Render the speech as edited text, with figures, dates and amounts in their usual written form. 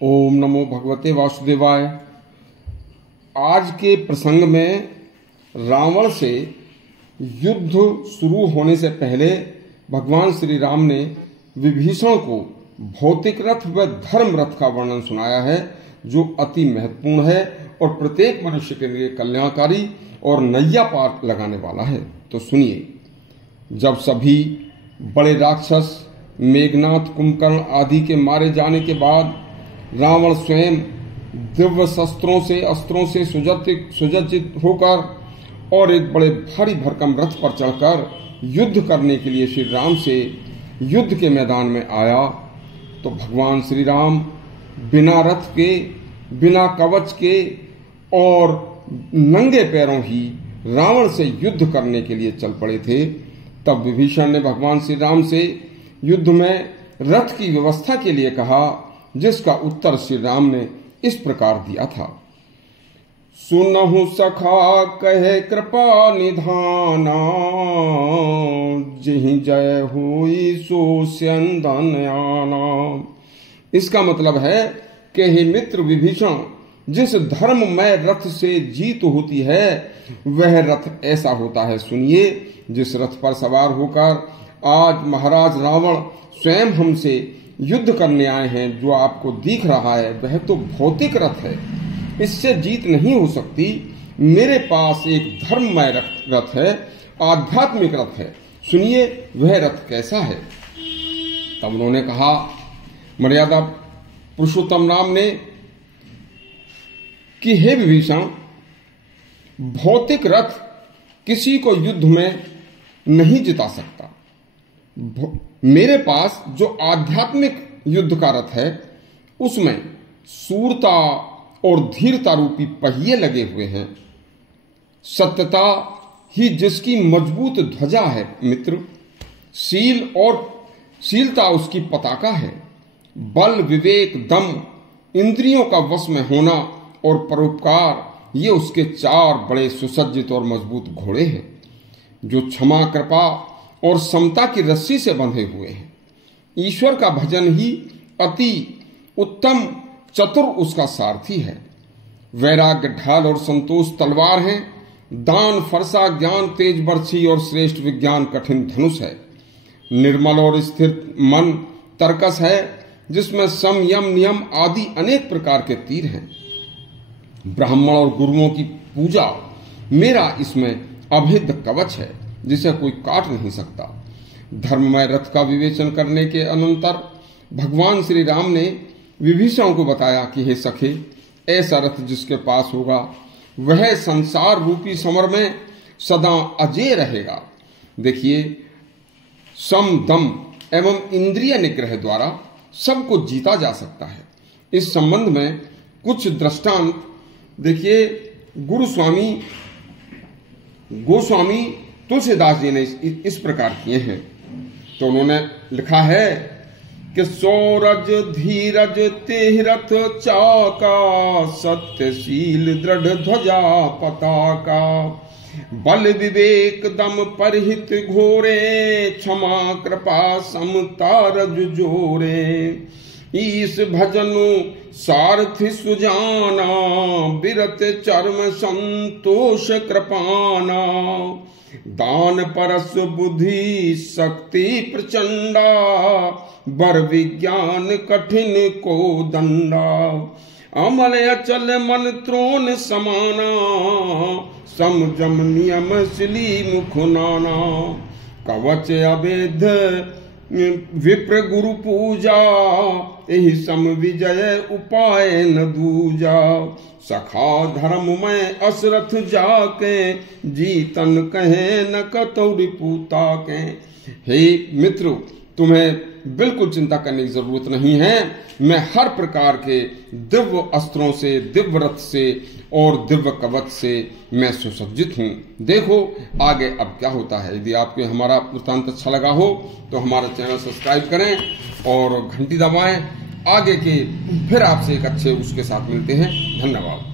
ओम नमो भगवते वासुदेवाय। आज के प्रसंग में रावण से युद्ध शुरू होने से पहले भगवान श्री राम ने विभीषण को भौतिक रथ व धर्म रथ का वर्णन सुनाया है, जो अति महत्वपूर्ण है और प्रत्येक मनुष्य के लिए कल्याणकारी और नैया पार लगाने वाला है। तो सुनिए। जब सभी बड़े राक्षस मेघनाथ, कुंभकर्ण आदि के मारे जाने के बाद रावण स्वयं दिव्य अस्त्रों से सुसज्जित होकर और एक बड़े भारी भरकम रथ पर चढ़कर युद्ध करने के लिए श्री राम से युद्ध के मैदान में आया, तो भगवान श्री राम बिना रथ के, बिना कवच के और नंगे पैरों ही रावण से युद्ध करने के लिए चल पड़े थे। तब विभीषण ने भगवान श्री राम से युद्ध में रथ की व्यवस्था के लिए कहा, जिसका उत्तर श्री राम ने इस प्रकार दिया था। सुनहु सखा कहे कृपा निधाना, जिहि जय हुई सो स्यंदन आना। इसका मतलब है कि हे मित्र विभीषण, जिस धर्ममय रथ से जीत होती है वह रथ ऐसा होता है। सुनिए, जिस रथ पर सवार होकर आज महाराज रावण स्वयं हमसे युद्ध करने आए हैं, जो आपको दिख रहा है वह तो भौतिक रथ है, इससे जीत नहीं हो सकती। मेरे पास एक धर्ममय रथ है, आध्यात्मिक रथ है। सुनिए वह रथ कैसा है। तब उन्होंने कहा, मर्यादा पुरुषोत्तम राम ने, कि हे विभीषण, भौतिक रथ किसी को युद्ध में नहीं जिता सकता। मेरे पास जो आध्यात्मिक युद्ध का रथ है उसमें सूरता और धीरता रूपी पहिए लगे हुए हैं। सत्यता ही जिसकी मजबूत ध्वजा है मित्र, शीलता उसकी पताका है। बल, विवेक, दम, इंद्रियों का वश में होना और परोपकार, ये उसके चार बड़े सुसज्जित और मजबूत घोड़े हैं, जो क्षमा, कृपा और समता की रस्सी से बंधे हुए हैं। ईश्वर का भजन ही अति उत्तम चतुर उसका सारथी है। वैराग्य ढाल और संतोष तलवार है। दान फरसा, ज्ञान तेज बरछी और श्रेष्ठ विज्ञान कठिन धनुष है। निर्मल और स्थिर मन तरकस है, जिसमें सम, यम, नियम आदि अनेक प्रकार के तीर हैं। ब्राह्मण और गुरुओं की पूजा मेरा इसमें अभेद कवच है, जिसे कोई काट नहीं सकता। धर्ममय रथ का विवेचन करने के अनंतर भगवान श्री राम ने विभीषण को बताया कि हे सखे, ऐसा रथ जिसके पास होगा वह संसार रूपी समर में सदा अजेय रहेगा। देखिए, सम, दम एवं इंद्रिय निग्रह द्वारा सबको जीता जा सकता है। इस संबंध में कुछ दृष्टांत देखिए, गोस्वामी तुलसीदास जी ने इस प्रकार किए हैं। तो उन्होंने लिखा है कि सौरज धीरज तेहरथ चाका, सत्यशील दृढ़ ध्वजा पताका। बल विवेक दम परहित घोरे, क्षमा कृपा समता रज जोरे। ईश भजनु सारथि सुजाना, बिरत चर्म संतोष कृपाना। दान परस बुद्धि शक्ति प्रचंडा, बर विज्ञान कठिन को दंडा। अमल अचल मन त्रोन समाना, समजम नियम सिली मुख नाना। कवच अभेद विप्र गुरु पूजा, यही सम विजय उपाय न दूजा। सखा धर्म में असरथ जाके, जीतन कहे न कतौरी पूता के। हे मित्र, तुम्हें बिल्कुल चिंता करने की जरूरत नहीं है। मैं हर प्रकार के दिव्य अस्त्रों से, दिव्य रथ से और दिव्य कवच से मैं सुसज्जित हूँ। देखो आगे अब क्या होता है। यदि आपको हमारा वृत्तांत अच्छा लगा हो तो हमारा चैनल सब्सक्राइब करें और घंटी दबाएं। आगे के फिर आपसे एक अच्छे उसके साथ मिलते हैं। धन्यवाद।